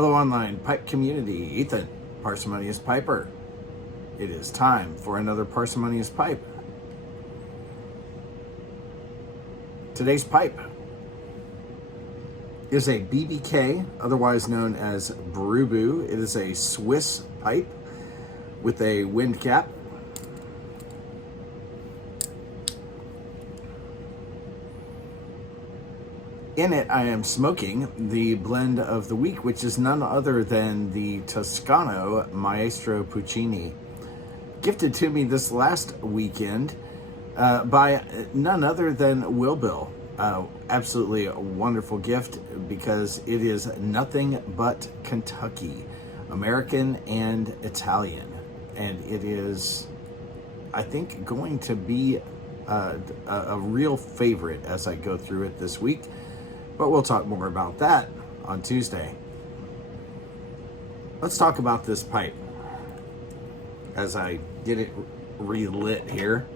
Hello, online pipe community. Ethan, Parsimonious Piper. It is time for another Parsimonious Pipe. Today's pipe is a BBK, otherwise known as Brubu. It is a Swiss pipe with a wind cap. In it, I am smoking the blend of the week, which is none other than the Toscano Maestro Puccini, gifted to me this last weekend by none other than Will Bill. Absolutely a wonderful gift because it is nothing but Kentucky, American and Italian. And it is, I think, going to be a real favorite as I go through it this week. But we'll talk more about that on Tuesday. Let's talk about this pipe as I get it relit here.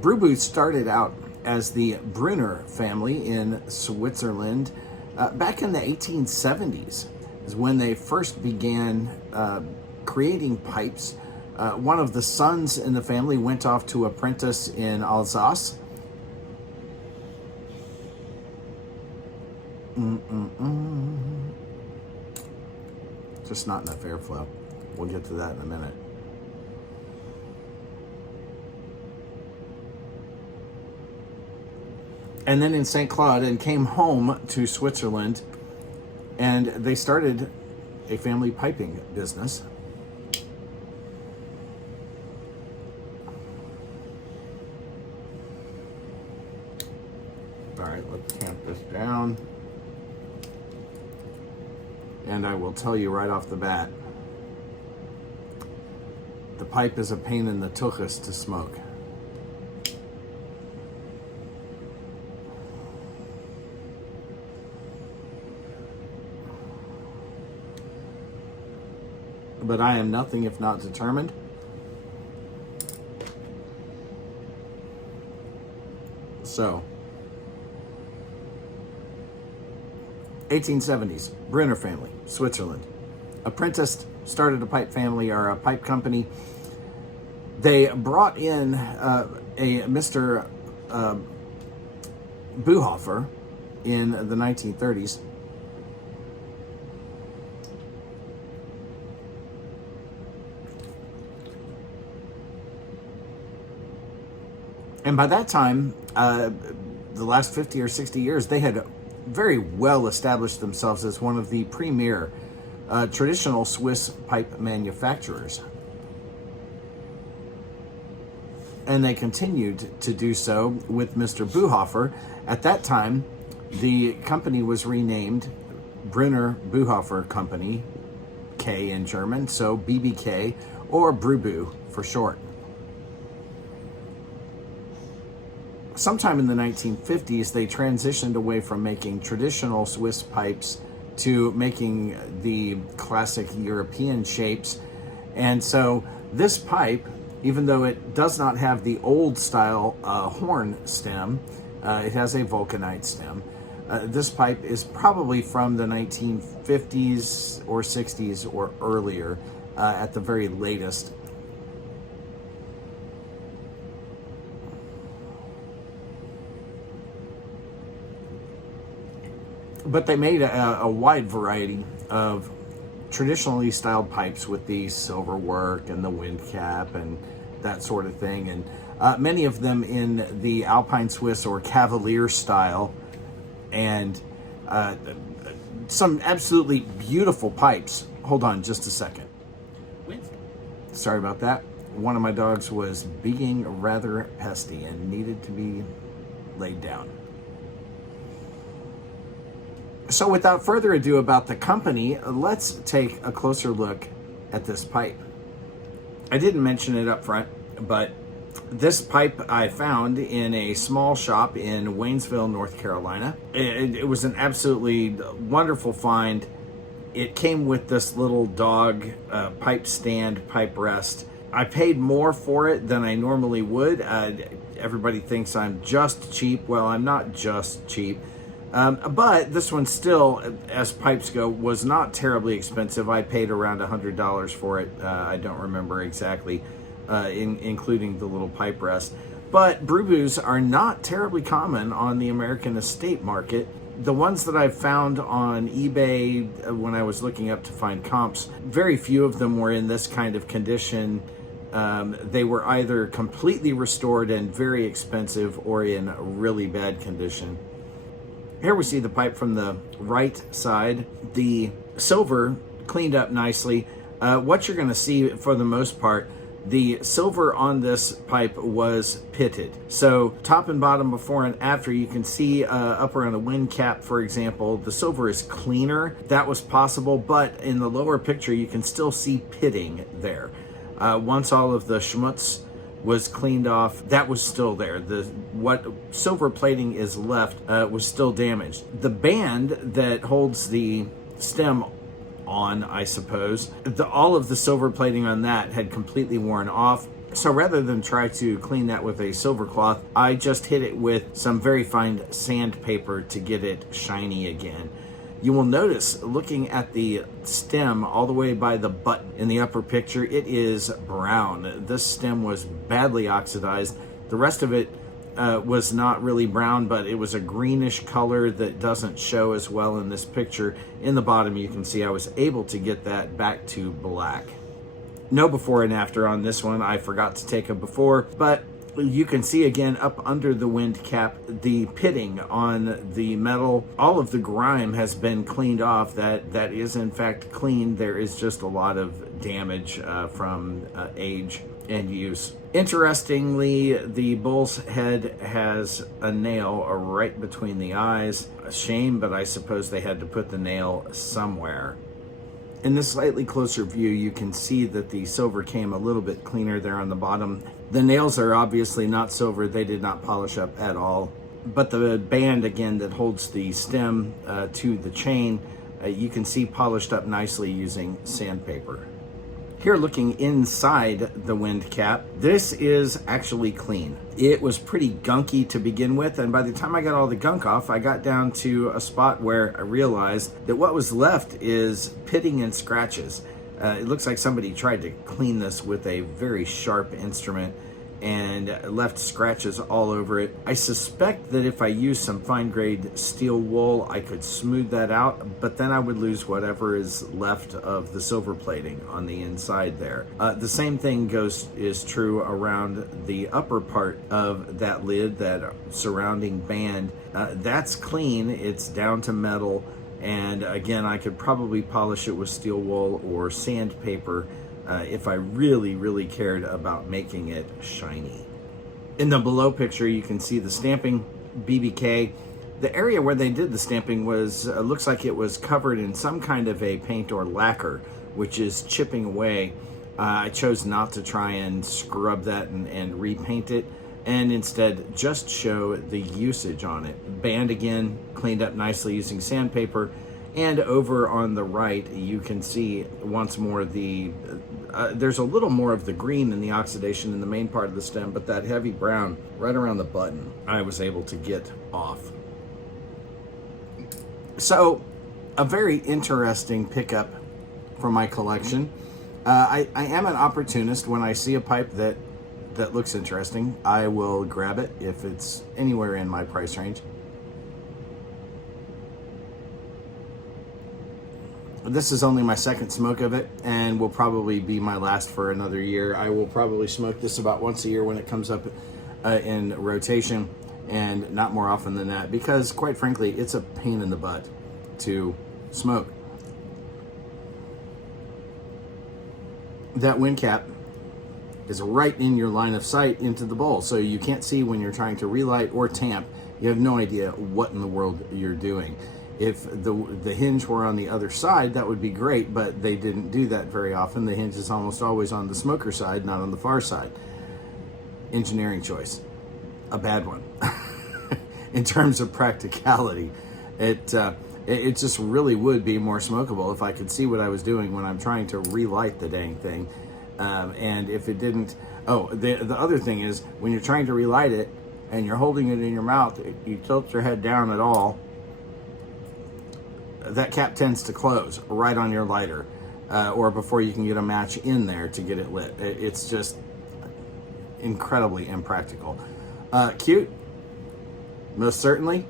Brubu started out as the Brunner family in Switzerland back in the 1870s, is when they first began creating pipes. One of the sons in the family went off to apprentice in Alsace. Just not enough airflow. We'll get to that in a minute. And then in St. Cloud, and came home to Switzerland, and they started a family piping business. All right, let's tamp this down. And I will tell you right off the bat, the pipe is a pain in the tuchus to smoke. But I am nothing if not determined. So, 1870s, Brunner family, Switzerland. Apprenticed, started a pipe family or a pipe company. They brought in a Mr. Buhofer in the 1930s. And by that time, the last 50 or 60 years, they had very well established themselves as one of the premier traditional Swiss pipe manufacturers. And they continued to do so with Mr. Buhofer. At that time, the company was renamed Brunner Buhofer Company, K in German, so BBK, or Brubu for short. Sometime in the 1950s, they transitioned away from making traditional Swiss pipes to making the classic European shapes. And so this pipe, even though it does not have the old style horn stem, it has a vulcanite stem. This pipe is probably from the 1950s or 60s or earlier at the very latest. But they made a wide variety of traditionally styled pipes with the silver work and the wind cap and that sort of thing. And many of them in the Alpine Swiss or Cavalier style. And some absolutely beautiful pipes. Hold on just a second. Sorry about that. One of my dogs was being rather pesty and needed to be laid down. So without further ado about the company, let's take a closer look at this pipe. I didn't mention it up front, but This pipe I found in a small shop in Waynesville, North Carolina. It was an absolutely wonderful find. It came with this little dog pipe stand, pipe rest. I paid more for it than I normally would. Everybody thinks I'm just cheap. Well, I'm not just cheap. But this one still, as pipes go, was not terribly expensive. I paid around $100 for it. I don't remember exactly, including the little pipe rest. But brew are not terribly common on the American estate market. The ones that I've found on eBay when I was looking up to find comps, very few of them were in this kind of condition. They were either completely restored and very expensive or in really bad condition. Here we see the pipe from the right side. The silver cleaned up nicely. What you're going to see for the most part, the silver on this pipe was pitted. So top and bottom, before and after, you can see up around the wind cap, for example, the silver is cleaner. That was possible, but in the lower picture, you can still see pitting there. Once all of the schmutz was cleaned off, that was still there. What silver plating is left was still damaged. The band that holds the stem on, I suppose, all of the silver plating on that had completely worn off. So rather than try to clean that with a silver cloth, I just hit it with some very fine sandpaper to get it shiny again. You will notice, looking at the stem all the way by the butt in the upper picture, it is brown. This stem was badly oxidized. The rest of it was not really brown, but it was a greenish color that doesn't show as well in this picture. In the bottom, you can see I was able to get that back to black. No before and after on this one. I forgot to take a before, but you can see again up under the wind cap, the pitting on the metal. All of the grime has been cleaned off. That is in fact clean. There is just a lot of damage from age and use. Interestingly, the bull's head has a nail right between the eyes. A shame, but I suppose they had to put the nail somewhere. In this slightly closer view, you can see that the silver came a little bit cleaner there on the bottom. The nails are obviously not silver. They did not polish up at all. But the band, again, that holds the stem to the chain, you can see polished up nicely using sandpaper. Here, looking inside the wind cap, this is actually clean. It was pretty gunky to begin with, and by the time I got all the gunk off, I got down to a spot where I realized that what was left is pitting and scratches. It looks like somebody tried to clean this with a very sharp instrument and left scratches all over it. I suspect that if I use some fine grade steel wool, I could smooth that out, but then I would lose whatever is left of the silver plating on the inside there. The same thing is true around the upper part of that lid, that surrounding band. That's clean, it's down to metal, and again, I could probably polish it with steel wool or sandpaper if I really, really cared about making it shiny. In the below picture, you can see the stamping, BBK. The area where they did the stamping was looks like it was covered in some kind of a paint or lacquer, which is chipping away. I chose not to try and scrub that and repaint it, and instead just show the usage on it. Band, again, cleaned up nicely using sandpaper. And over on the right, you can see once more there's a little more of the green in the oxidation in the main part of the stem, but that heavy brown right around the button, I was able to get off. So, a very interesting pickup for my collection. I am an opportunist. When I see a pipe that looks interesting, I will grab it if it's anywhere in my price range. This is only my second smoke of it and will probably be my last for another year. I will probably smoke this about once a year when it comes up in rotation, and not more often than that, because quite frankly, it's a pain in the butt to smoke. That wind cap is right in your line of sight into the bowl, so you can't see when you're trying to relight or tamp. You have no idea what in the world you're doing. If the hinge were on the other side, that would be great, but they didn't do that very often. The hinge is almost always on the smoker side, not on the far side. engineering choice, a bad one. In terms of practicality, it just really would be more smokable if I could see what I was doing when I'm trying to relight the dang thing. And if it didn't, the other thing is when you're trying to relight it and you're holding it in your mouth, you tilt your head down at all, that cap tends to close right on your lighter, or before you can get a match in there to get it lit. It's just incredibly impractical. Cute, most certainly.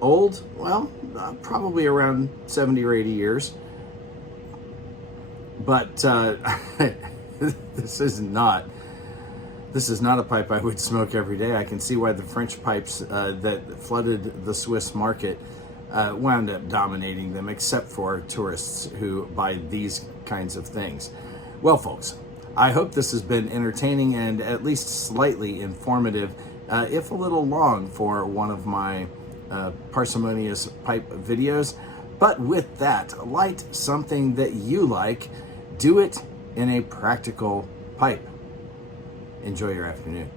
Old, well, probably around 70 or 80 years. But this is not a pipe I would smoke every day. I can see why the French pipes that flooded the Swiss market wound up dominating them, except for tourists who buy these kinds of things. Well, folks, I hope this has been entertaining and at least slightly informative, if a little long for one of my Parsimonious pipe videos. But with that, light something that you like. Do it in a practical pipe. Enjoy your afternoon.